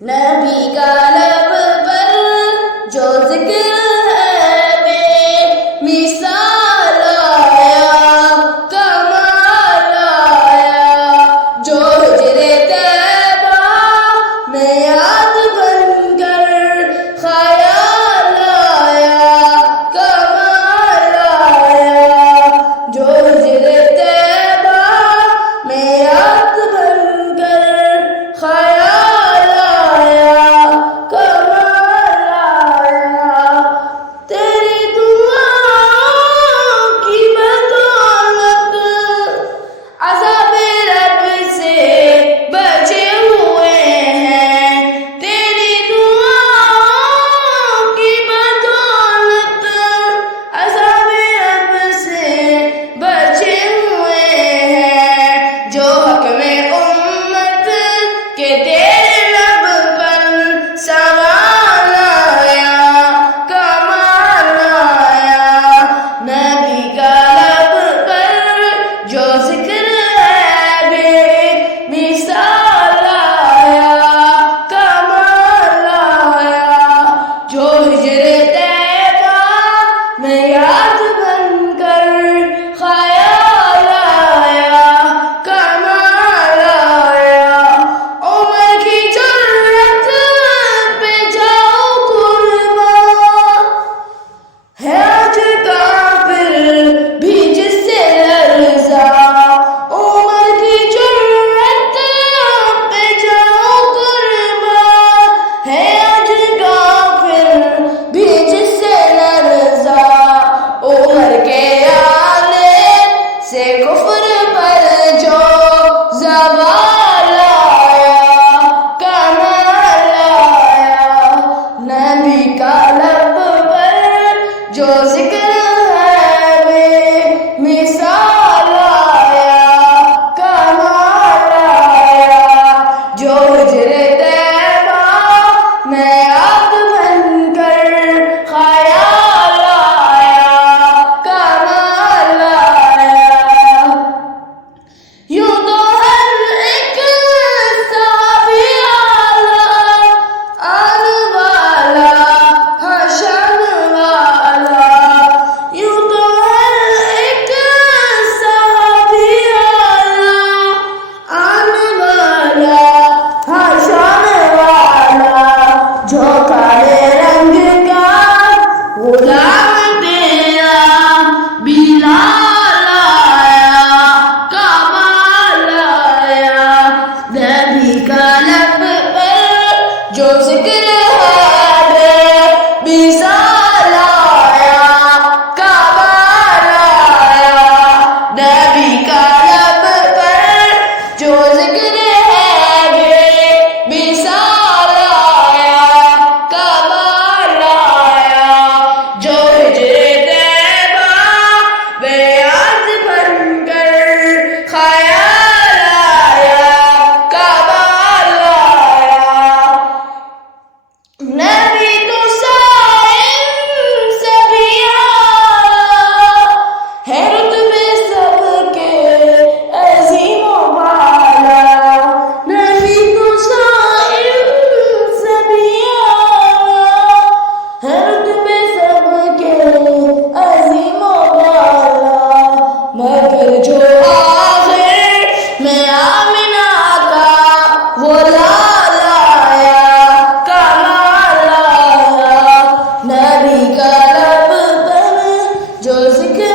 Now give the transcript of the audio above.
نبی کا لب پر جو ذکر ہے بے مثال آیا، کمال آیا، جو ہجر طیبہ میں یاد بن کر خیال آیا، کمال آیا، جو ہجر طیبہ میں یاد بن کر خیال جو ذکر ہے بے مثال آیا، کمال آیا، جو ہجر طیبہ میں یاد بن کر خیال آیا، کمال آیا۔ یوں تو ہر ایک صحابی اعلیٰ آن والا حشر والا، یوں تو ہر ایک صحابی اعلیٰ آن والا حشر والا، جو کالے رنگ کا غلام تیرا بلال آیا، کمال آیا، نبی کا لب پر جو ذکر ہے بے مثال آیا، کمال آیا، نبی کا لب پر جو ذکر ہے بے مثال آیا، کمال آیا، جو ہجر طیبہ میں یاد بن کر خیال آیا، کمال آیا۔ نبی تو سائر سے بھی اعلیٰ ہے، رتبے سب کے عظیم و بالا، نبی تو سائر سے بھی اعلیٰ ہے، رتبے سب کے عظیم و بالا، مگر جو آخر میں آمنہ کا وہ لال آیا، کمال آیا، نبی کا لب پر جو ذکر